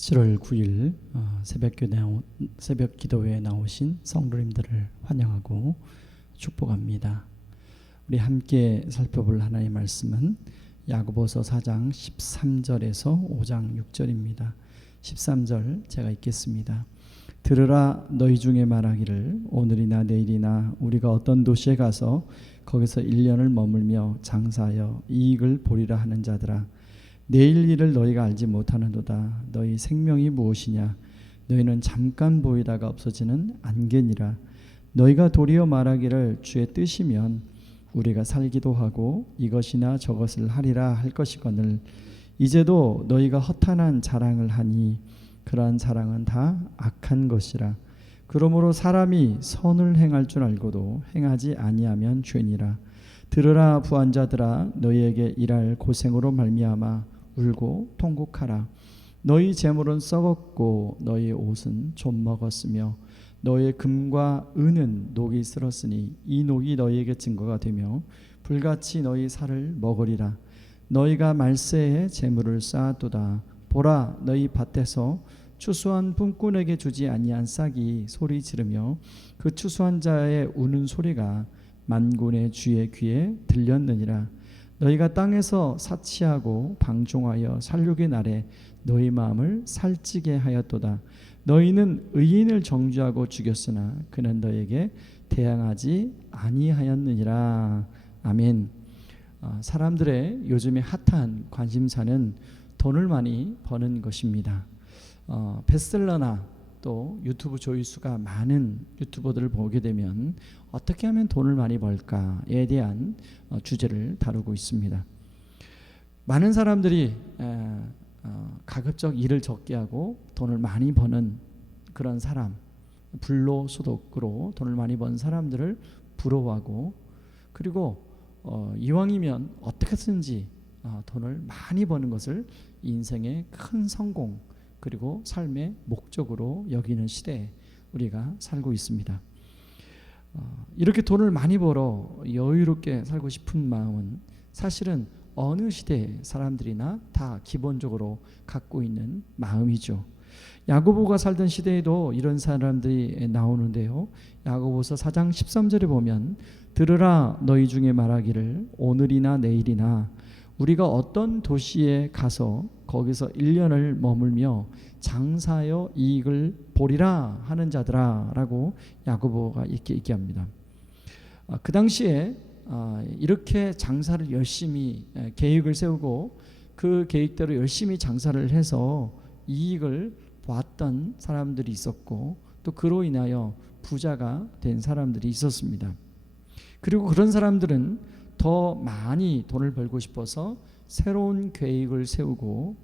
7월 9일 새벽 기도회에 나오신 성도님들을 환영하고 축복합니다. 우리 함께 살펴볼 하나님의 말씀은 야고보서 4장 13절에서 5장 6절입니다. 13절 제가 읽겠습니다. 들으라, 너희 중에 말하기를 오늘이나 내일이나 우리가 어떤 도시에 가서 거기서 1년을 머물며 장사하여 이익을 보리라 하는 자들아, 내일 일을 너희가 알지 못하는도다. 너희 생명이 무엇이냐? 너희는 잠깐 보이다가 없어지는 안개니라. 너희가 도리어 말하기를 주의 뜻이면 우리가 살기도 하고 이것이나 저것을 하리라 할 것이거늘 이제도 너희가 허탄한 자랑을 하니 그러한 자랑은 다 악한 것이라. 그러므로 사람이 선을 행할 줄 알고도 행하지 아니하면 죄니라. 들으라, 부한자들아, 너희에게 일할 고생으로 말미암아 울고 통곡하라. 너희 재물은 썩었고 너희 옷은 좀 먹었으며 너희의 금과 은은 녹이 쓸었으니 이 녹이 너희에게 증거가 되며 불같이 너희 살을 먹으리라. 너희가 말세에 재물을 쌓았도다. 보라, 너희 밭에서 추수한 품꾼에게 주지 아니한 싹이 소리 지르며 그 추수한 자의 우는 소리가 만군의 주의 귀에 들렸느니라. 너희가 땅에서 사치하고 방종하여 살육의 날에 너희 마음을 살찌게 하였도다. 너희는 의인을 정죄하고 죽였으나 그는 너희에게 대항하지 아니하였느니라. 아멘. 사람들의 요즘에 핫한 관심사는 돈을 많이 버는 것입니다. 베스트셀러나 또 유튜브 조회수가 많은 유튜버들을 보게 되면 어떻게 하면 돈을 많이 벌까에 대한 주제를 다루고 있습니다. 많은 사람들이 가급적 일을 적게 하고 돈을 많이 버는 그런 사람, 불로소득으로 돈을 많이 번 사람들을 부러워하고, 그리고 이왕이면 어떻게든지 돈을 많이 버는 것을 인생의 큰 성공 그리고 삶의 목적으로 여기는 시대에 우리가 살고 있습니다. 이렇게 돈을 많이 벌어 여유롭게 살고 싶은 마음은 사실은 어느 시대의 사람들이나 다 기본적으로 갖고 있는 마음이죠. 야고보가 살던 시대에도 이런 사람들이 나오는데요. 야고보서 4장 13절에 보면 들으라, 너희 중에 말하기를 오늘이나 내일이나 우리가 어떤 도시에 가서 거기서 1년을 머물며 장사하여 이익을 보리라 하는 자들아 라고 야고보가 이렇게 얘기합니다. 그 당시에 이렇게 장사를 열심히 계획을 세우고 그 계획대로 열심히 장사를 해서 이익을 보았던 사람들이 있었고, 또 그로 인하여 부자가 된 사람들이 있었습니다. 그리고 그런 사람들은 더 많이 돈을 벌고 싶어서 새로운 계획을 세우고,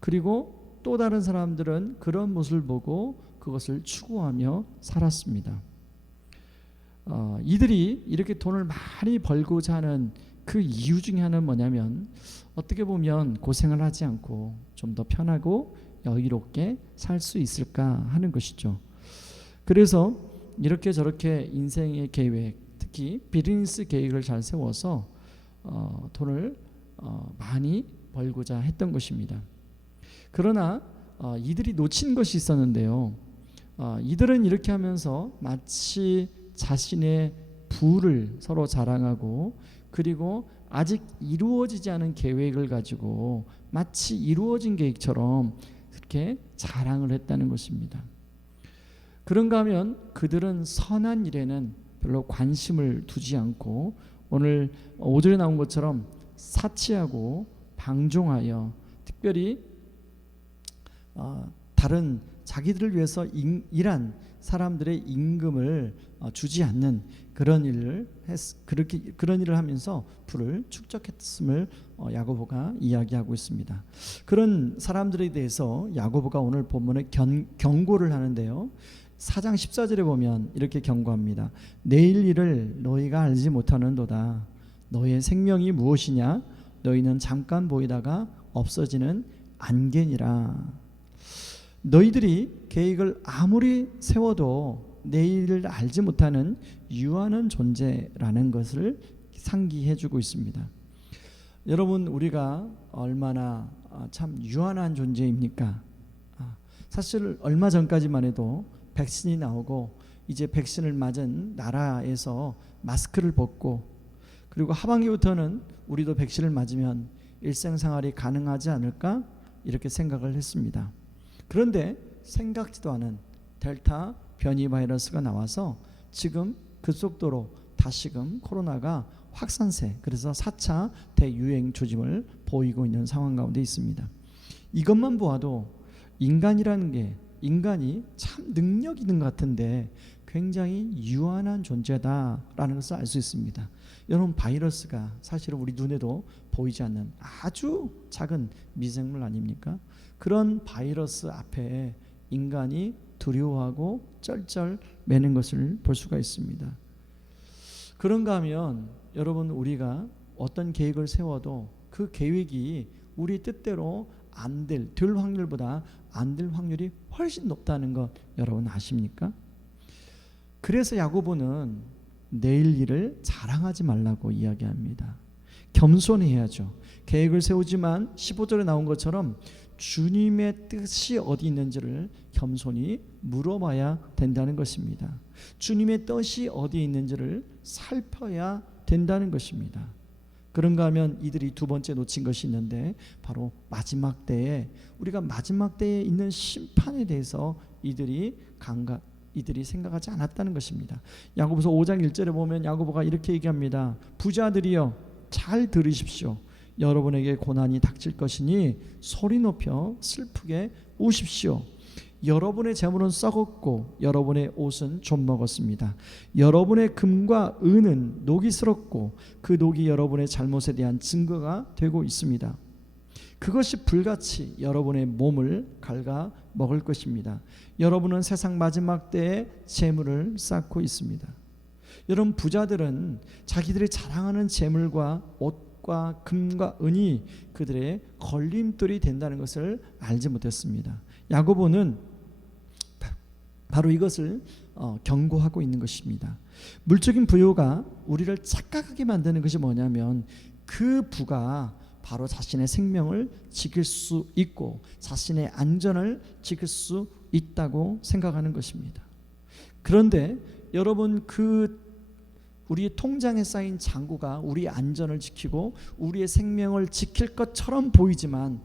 그리고 또 다른 사람들은 그런 모습을 보고 그것을 추구하며 살았습니다. 이들이 이렇게 돈을 많이 벌고자 하는 그 이유 중에 하나는 뭐냐면, 어떻게 보면 고생을 하지 않고 좀 더 편하고 여유롭게 살 수 있을까 하는 것이죠. 그래서 이렇게 저렇게 인생의 계획, 특히 비즈니스 계획을 잘 세워서 돈을 많이 벌고자 했던 것입니다. 그러나 이들이 놓친 것이 있었는데요. 이들은 이렇게 하면서 마치 자신의 부를 서로 자랑하고, 그리고 아직 이루어지지 않은 계획을 가지고 마치 이루어진 계획처럼 그렇게 자랑을 했다는 것입니다. 그런가 하면 그들은 선한 일에는 별로 관심을 두지 않고, 오늘 5절에 나온 것처럼 사치하고 방종하여, 특별히 다른 자기들을 위해서 일한 사람들의 임금을 주지 않는 그런 일을 하면서 부를 축적했음을 야고보가 이야기하고 있습니다. 그런 사람들에 대해서 야고보가 오늘 본문에 경고를 하는데요. 4장 14절에 보면 이렇게 경고합니다. 내일 일을 너희가 알지 못하는도다. 너희의 생명이 무엇이냐? 너희는 잠깐 보이다가 없어지는 안개니라. 너희들이 계획을 아무리 세워도 내일을 알지 못하는 유한한 존재라는 것을 상기해주고 있습니다. 여러분, 우리가 얼마나 참 유한한 존재입니까? 사실 얼마 전까지만 해도 백신이 나오고 이제 백신을 맞은 나라에서 마스크를 벗고, 그리고 하반기부터는 우리도 백신을 맞으면 일상생활이 가능하지 않을까 이렇게 생각을 했습니다. 그런데 생각지도 않은 델타 변이 바이러스가 나와서 지금 급속도로 다시금 코로나가 확산세, 그래서 4차 대유행 조짐을 보이고 있는 상황 가운데 있습니다. 이것만 보아도 인간이 참 능력 있는 것 같은데 굉장히 유한한 존재다라는 것을 알 수 있습니다. 여러분, 바이러스가 사실은 우리 눈에도 보이지 않는 아주 작은 미생물 아닙니까? 그런 바이러스 앞에 인간이 두려워하고 쩔쩔 매는 것을 볼 수가 있습니다. 그런가 하면 여러분, 우리가 어떤 계획을 세워도 그 계획이 우리 뜻대로 될 확률보다 안 될 확률이 훨씬 높다는 것 여러분 아십니까? 그래서 야고보는 내일 일을 자랑하지 말라고 이야기합니다. 겸손해야죠. 계획을 세우지만 15절에 나온 것처럼 주님의 뜻이 어디 있는지를 겸손히 물어봐야 된다는 것입니다. 주님의 뜻이 어디 있는지를 살펴야 된다는 것입니다. 그런가 하면 이들이 두 번째 놓친 것이 있는데, 바로 마지막 때에, 우리가 마지막 때에 있는 심판에 대해서 이들이 생각하지 않았다는 것입니다. 야고보서 5장 1절에 보면 야고보가 이렇게 얘기합니다. 부자들이여 잘 들으십시오. 여러분에게 고난이 닥칠 것이니 소리 높여 슬프게 우십시오. 여러분의 재물은 썩었고 여러분의 옷은 좀 먹었습니다. 여러분의 금과 은은 녹이 슬었고 그 녹이 여러분의 잘못에 대한 증거가 되고 있습니다. 그것이 불같이 여러분의 몸을 갉아 먹을 것입니다. 여러분은 세상 마지막 때에 재물을 쌓고 있습니다. 여러분, 부자들은 자기들이 자랑하는 재물과 옷과 금과 은이 그들의 걸림돌이 된다는 것을 알지 못했습니다. 야고보는 바로 이것을 경고하고 있는 것입니다. 물적인 부요가 우리를 착각하게 만드는 것이 뭐냐면, 그 부가 바로 자신의 생명을 지킬 수 있고 자신의 안전을 지킬 수 있다고 생각하는 것입니다. 그런데 여러분, 우리의 통장에 쌓인 잔고가 우리의 안전을 지키고 우리의 생명을 지킬 것처럼 보이지만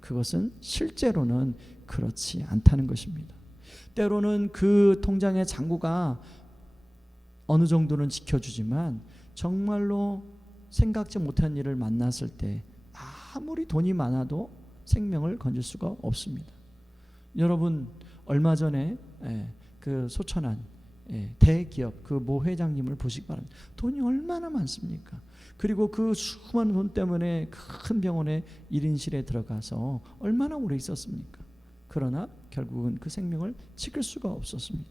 그것은 실제로는 그렇지 않다는 것입니다. 때로는 그 통장의 잔고가 어느 정도는 지켜주지만 정말로 생각지 못한 일을 만났을 때 아무리 돈이 많아도 생명을 건질 수가 없습니다. 여러분, 얼마 전에 그 소천한 대기업 그 모 회장님을 보시기 바랍니다. 돈이 얼마나 많습니까? 그리고 그 수많은 돈 때문에 큰 병원에 1인실에 들어가서 얼마나 오래 있었습니까? 그러나 결국은 그 생명을 지킬 수가 없었습니다.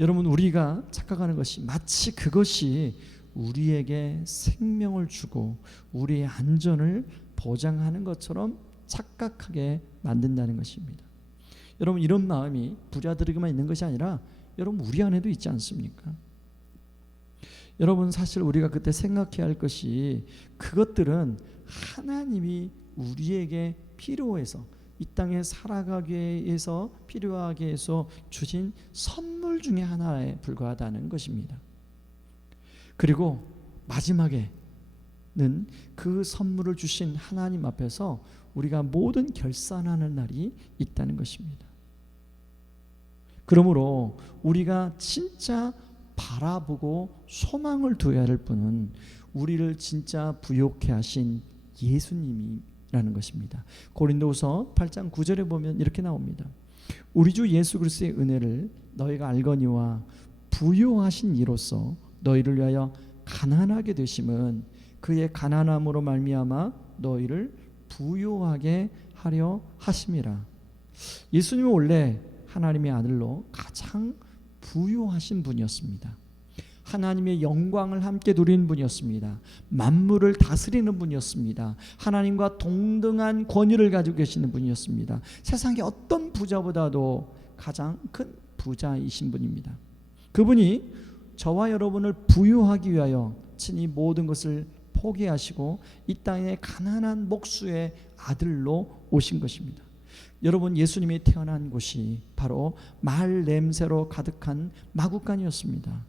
여러분, 우리가 착각하는 것이 마치 그것이 우리에게 생명을 주고 우리의 안전을 보장하는 것처럼 착각하게 만든다는 것입니다. 여러분, 이런 마음이 부자들에게만 있는 것이 아니라 여러분 우리 안에도 있지 않습니까? 여러분, 사실 우리가 그때 생각해야 할 것이, 그것들은 하나님이 우리에게 필요해서 이 땅에 살아가기 위해서 필요하게 해서 주신 선물 중에 하나에 불과하다는 것입니다. 그리고 마지막에는 그 선물을 주신 하나님 앞에서 우리가 모든 결산하는 날이 있다는 것입니다. 그러므로 우리가 진짜 바라보고 소망을 두어야 할 분은 우리를 진짜 부욕해 하신 예수님이라는 것입니다. 고린도후서 8장 9절에 보면 이렇게 나옵니다. 우리 주 예수 그리스도의 은혜를 너희가 알거니와 부요하신 이로써 너희를 위하여 가난하게 되심은 그의 가난함으로 말미암아 너희를 부요하게 하려 하심이라. 예수님은 원래 하나님의 아들로 가장 부요하신 분이었습니다. 하나님의 영광을 함께 누리는 분이었습니다. 만물을 다스리는 분이었습니다. 하나님과 동등한 권위를 가지고 계시는 분이었습니다. 세상의 어떤 부자보다도 가장 큰 부자이신 분입니다. 그분이 저와 여러분을 부유하기 위하여 친히 모든 것을 포기하시고 이 땅에 가난한 목수의 아들로 오신 것입니다. 여러분, 예수님이 태어난 곳이 바로 말 냄새로 가득한 마구간이었습니다.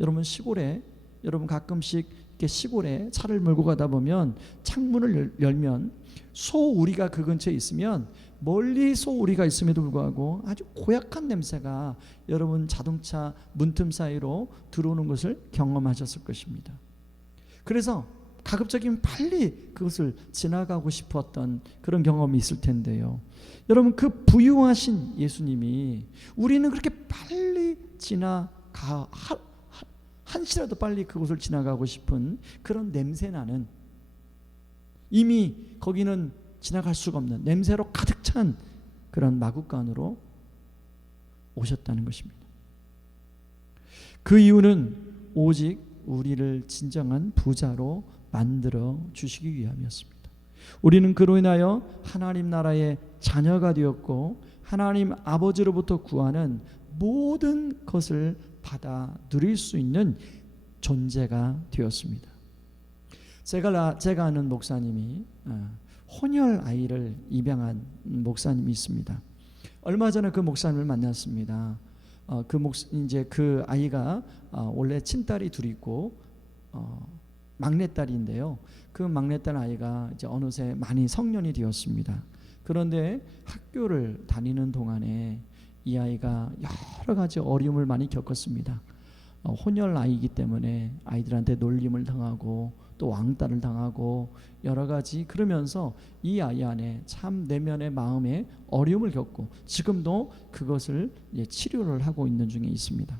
여러분, 시골에, 여러분 가끔씩 이렇게 시골에 차를 몰고 가다 보면 창문을 열면 소우리가 그 근처에 있으면 멀리 소우리가 있음에도 불구하고 아주 고약한 냄새가 여러분 자동차 문틈 사이로 들어오는 것을 경험하셨을 것입니다. 그래서 가급적이면 빨리 그것을 지나가고 싶었던 그런 경험이 있을 텐데요. 여러분, 그 부유하신 예수님이 우리는 그렇게 빨리 지나가 한시라도 빨리 그곳을 지나가고 싶은 그런 냄새나는, 이미 거기는 지나갈 수가 없는 냄새로 가득 찬 그런 마구간으로 오셨다는 것입니다. 그 이유는 오직 우리를 진정한 부자로 만들어 주시기 위함이었습니다. 우리는 그로 인하여 하나님 나라의 자녀가 되었고 하나님 아버지로부터 구하는 모든 것을 받아 누릴 수 있는 존재가 되었습니다. 제가 아는 목사님이 혼혈 아이를 입양한 목사님이 있습니다. 얼마 전에 그 목사님을 만났습니다. 이제 그 아이가 원래 친딸이 둘이 있고 막내딸인데요. 그 막내딸 아이가 이제 어느새 많이 성년이 되었습니다. 그런데 학교를 다니는 동안에 이 아이가 여러 가지 어려움을 많이 겪었습니다. 혼혈 아이이기 때문에 아이들한테 놀림을 당하고 또 왕따를 당하고 여러 가지, 그러면서 이 아이 안에 참 내면의 마음에 어려움을 겪고 지금도 그것을 치료를 하고 있는 중에 있습니다.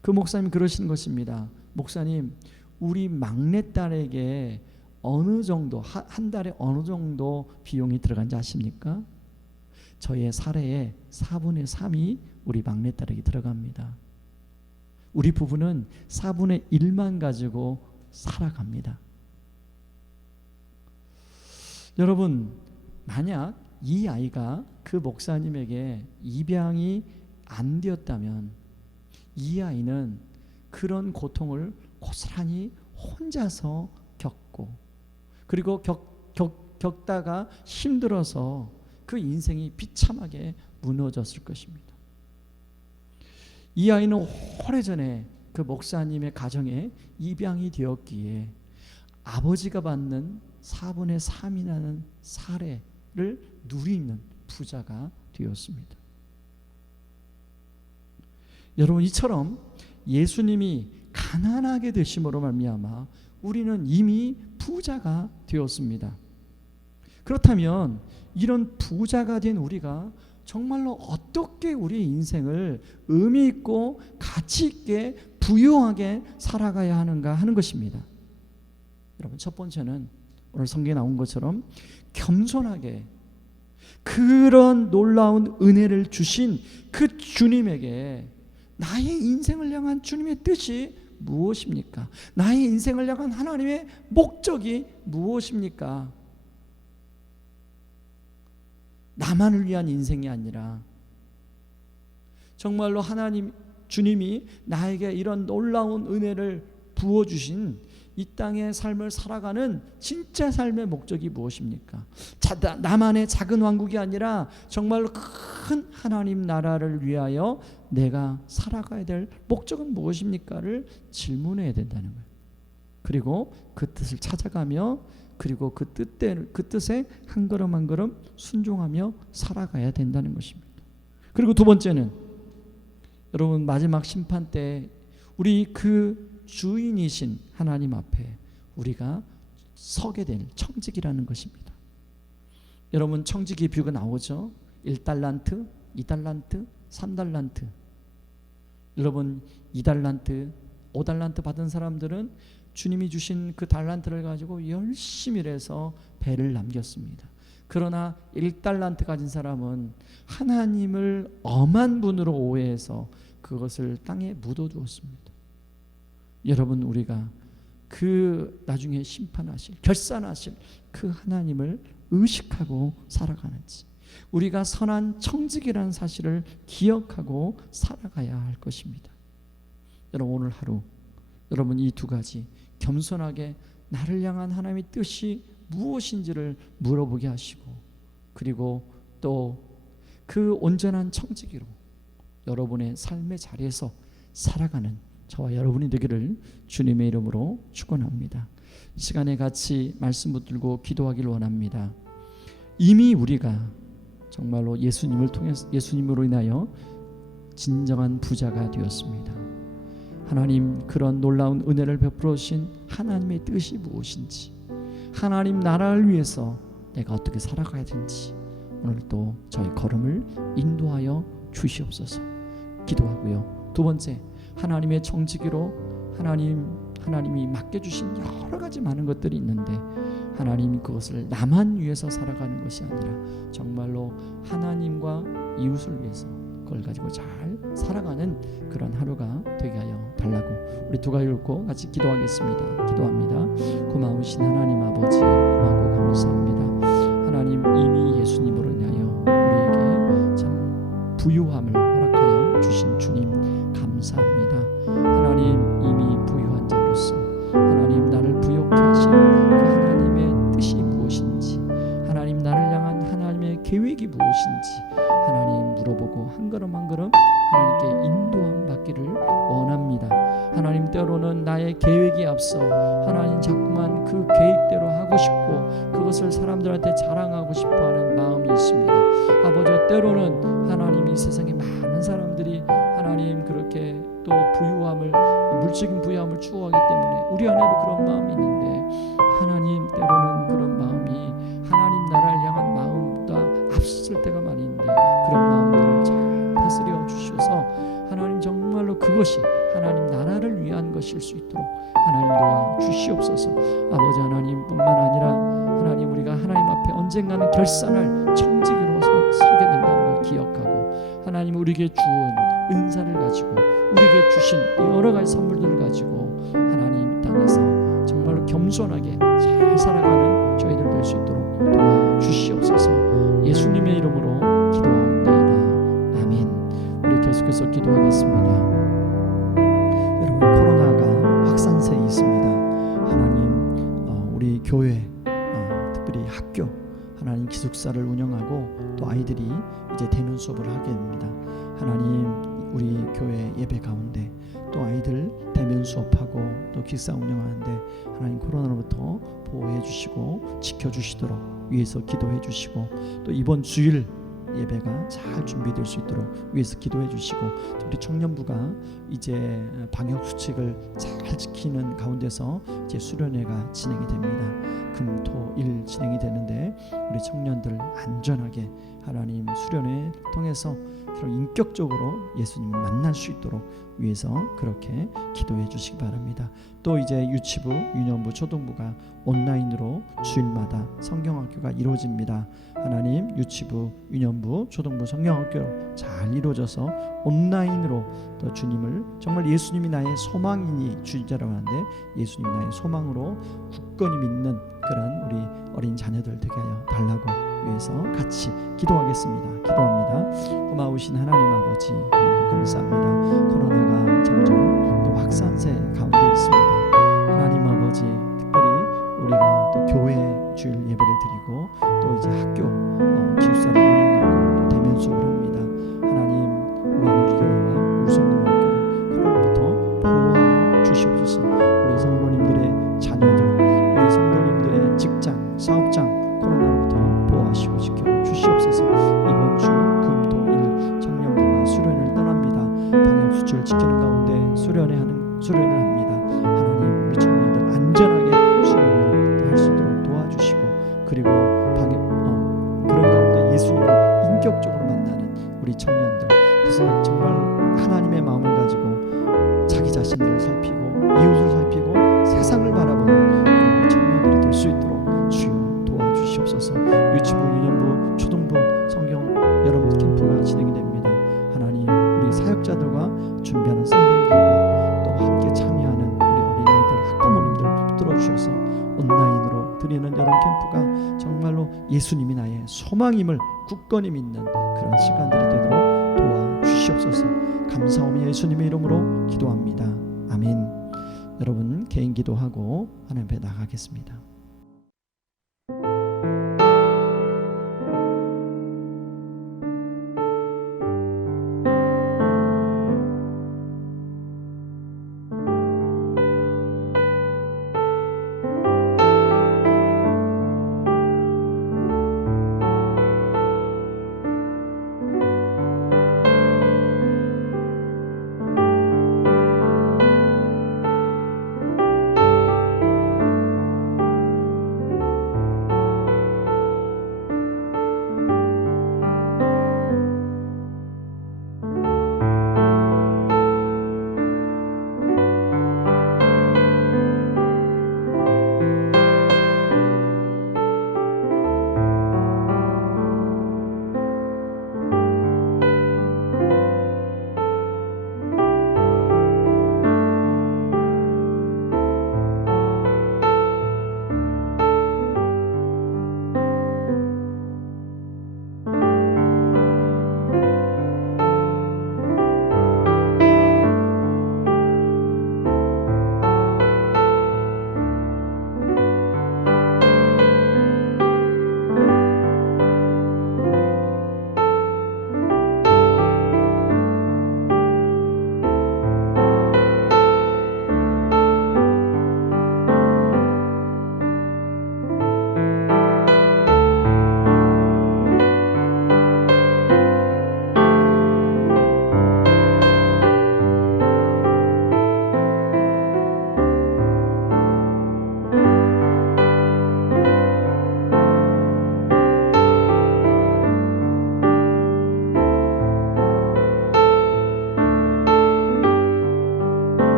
그 목사님 그러신 것입니다. 목사님, 우리 막내딸에게 어느 정도, 한 달에 어느 정도 비용이 들어간지 아십니까? 저의 사례의 4분의 3이 우리 막내딸에게 들어갑니다. 우리 부부는 4분의 1만 가지고 살아갑니다. 여러분, 만약 이 아이가 그 목사님에게 입양이 안 되었다면 이 아이는 그런 고통을 고스란히 혼자서 겪고, 그리고 겪다가 힘들어서 그 인생이 비참하게 무너졌을 것입니다. 이 아이는 오래전에 그 목사님의 가정에 입양이 되었기에 아버지가 받는 4분의 3이라는 사례를 누리는 부자가 되었습니다. 여러분, 이처럼 예수님이 가난하게 되심으로 말미암아 우리는 이미 부자가 되었습니다. 그렇다면 이런 부자가 된 우리가 정말로 어떻게 우리의 인생을 의미 있고 가치 있게 부유하게 살아가야 하는가 하는 것입니다. 여러분, 첫 번째는 오늘 성경에 나온 것처럼 겸손하게 그런 놀라운 은혜를 주신 그 주님에게 나의 인생을 향한 주님의 뜻이 무엇입니까? 나의 인생을 향한 하나님의 목적이 무엇입니까? 나만을 위한 인생이 아니라 정말로 하나님 주님이 나에게 이런 놀라운 은혜를 부어주신 이 땅의 삶을 살아가는 진짜 삶의 목적이 무엇입니까? 나만의 작은 왕국이 아니라 정말로 큰 하나님 나라를 위하여 내가 살아가야 될 목적은 무엇입니까를 질문해야 된다는 거예요. 그리고 그 뜻을 찾아가며, 그리고 그 뜻에 한 걸음 한 걸음 순종하며 살아가야 된다는 것입니다. 그리고 두 번째는, 여러분, 마지막 심판 때 우리 그 주인이신 하나님 앞에 우리가 서게 될 청직이라는 것입니다. 여러분, 청직의 비유가 나오죠. 1달란트, 2달란트, 3달란트. 여러분, 2달란트, 5달란트 받은 사람들은 주님이 주신 그 달란트를 가지고 열심히 일해서 배를 남겼습니다. 그러나 1달란트 가진 사람은 하나님을 엄한 분으로 오해해서 그것을 땅에 묻어두었습니다. 여러분, 우리가 그 나중에 심판하실, 결산하실 그 하나님을 의식하고 살아가는지, 우리가 선한 청직이라는 사실을 기억하고 살아가야 할 것입니다. 여러분, 오늘 하루 여러분 이 두 가지 겸손하게 나를 향한 하나님의 뜻이 무엇인지를 물어보게 하시고, 그리고 또 그 온전한 청지기로 여러분의 삶의 자리에서 살아가는 저와 여러분이 되기를 주님의 이름으로 축원합니다. 이 시간에 같이 말씀 붙들고 기도하기를 원합니다. 이미 우리가 정말로 예수님으로 인하여 진정한 부자가 되었습니다. 하나님, 그런 놀라운 은혜를 베풀어 주신 하나님의 뜻이 무엇인지, 하나님 나라를 위해서 내가 어떻게 살아가야 되는지 오늘도 저희 걸음을 인도하여 주시옵소서 기도하고요. 두 번째, 하나님의 청지기로 하나님이 맡겨주신 여러 가지 많은 것들이 있는데 하나님 그것을 나만 위해서 살아가는 것이 아니라 정말로 하나님과 이웃을 위해서 그걸 가지고 잘 살아가는 그런 하루가 되게 하여 달라고 우리 두 가지 읽고 같이 기도하겠습니다. 기도합니다. 고마우신 하나님 아버지, 고맙고 감사합니다. 하나님, 이미 예수님으로 인하여 우리에게 참 부유함을 허락하여 주신 주님 감사합니다. 하나님, 이미 부유한 자로서 하나님 나를 부욕케 하신 그 하나님의 뜻이 무엇인지, 하나님 나를 향한 하나님의 계획이 무엇인지 하나님 물어보고 한 걸음 한 걸음 하나님께 인도함 받기를 원합니다. 하나님, 때로는 나의 계획이 앞서 하나님 자꾸만 그 계획대로 하고 싶고 그것을 사람들한테 자랑하고 싶어하는 마음이 있습니다. 아버지, 때로는 하나님 이 세상에 많은 사람들이 하나님 그렇게 또 부유함을, 물질적인 부유함을 추구하기 때문에 우리 안에도 그런 마음이 있는데 하나님, 때로는 그런 마음이 하나님 나라를 향한 마음보다 앞설 때가 많이 있는데 그런 마음들을 잘 다스려 주셔서 하나님 정말로 그것이 하나님 나라를 위한 것일 수 있도록 하나님 도와 주시옵소서. 아버지 하나님뿐만 아니라 하나님, 우리가 하나님 앞에 언젠가는 결산할 청지기로 서게 된다는 걸 기억하고 하나님 우리에게 주은 은사를 가지고 우리에게 주신 여러 가지 선물들을 가지고 하나님 땅에서 정말로 겸손하게 잘 살아가는 저희들 될 수 있도록 도와주시옵소서. 예수님의 이름으로 기도하옵나이다. 아멘. 우리 계속해서 기도하겠습니다. 여러분, 코로나가 확산세에 있습니다. 하나님, 우리 교회, 특별히 학교, 하나님 기숙사를 운영하고 또 아이들이 이제 대면 수업을 하게 됩니다. 하나님, 우리 교회 예배 가운데 또 아이들 대면 수업하고 또 기숙사 운영하는데 하나님 코로나로부터 보호해 주시고 지켜주시도록 위해서 기도해 주시고 또 이번 주일 예배가 잘 준비될 수 있도록 위해서 기도해 주시고 또 우리 청년부가 이제 방역 수칙을 잘 지키는 가운데서 이제 수련회가 진행이 됩니다. 금, 토, 일 진행이 되는데 우리 청년들 안전하게 하나님 수련회 통해서 그런 인격적으로 예수님을 만날 수 있도록 위해서 그렇게 기도해 주시기 바랍니다. 또 이제 유치부, 유년부, 초등부가 온라인으로 주일마다 성경학교가 이루어집니다. 하나님, 유치부, 유년부, 초등부 성경학교 잘 이루어져서 온라인으로 또 주님을 정말 예수님이 나의 소망이니 주자라고 하는데 예수님이 나의 소망으로 굳건히 믿는 그런 우리 어린 자녀들 되게 하여 달라고 위해서 같이 기도하겠습니다. 기도합니다. 고마우신 하나님 아버지, 감사합니다. 코로나가 점점 또 확산세 가운데 있습니다. 하나님 아버지, 특별히 우리가 또 교회 주일 예배를 드리고 또 이제 학교 기숙사를 운영하고 또 대면 수업을 합니다. 하나님, 우리 우성공학교를 코로나부터 보호하여 주시옵소서. 우리 성도님들의 자녀들, 우리 성도님들의 직장, 사업장 코로나로부터 보호하시고 지켜 주시옵소서. 이번 주 금, 토, 일 청년부가 수련을 떠납니다. 방역 수칙을 지키는 가운데 수련을 합니다. 하나님, 우리 청년들 안전하게 수련을 할 수 있도록 도와주시고 그리고 그런 가운데 예수님을 인격적으로 만나는 우리 청년들, 그래서 정말 하나님의 마음을 가지고 자기 자신을 살피고 이웃을 살피고 세상을 바라보는 그런 청년들이 될 수 있도록 주여 도와주시옵소서. 유치부, 유년부, 초등부 성경 여름 캠프가 진행이 됩니다. 하나님, 우리 사역자들과 준비하는 선생님들과 또 함께 참여하는 우리 어린아이들, 학부모님들 붙들어 주셔서 온라인으로 드리는 여름 캠프가 정말로 예수님이 나의 소망임을 굳건히 믿는 그런 시간들이 되도록 도와주시옵소서. 감사하며 예수님의 이름으로 기도합니다. 아멘. 여러분, 개인 기도하고 하나님 앞에 나가겠습니다.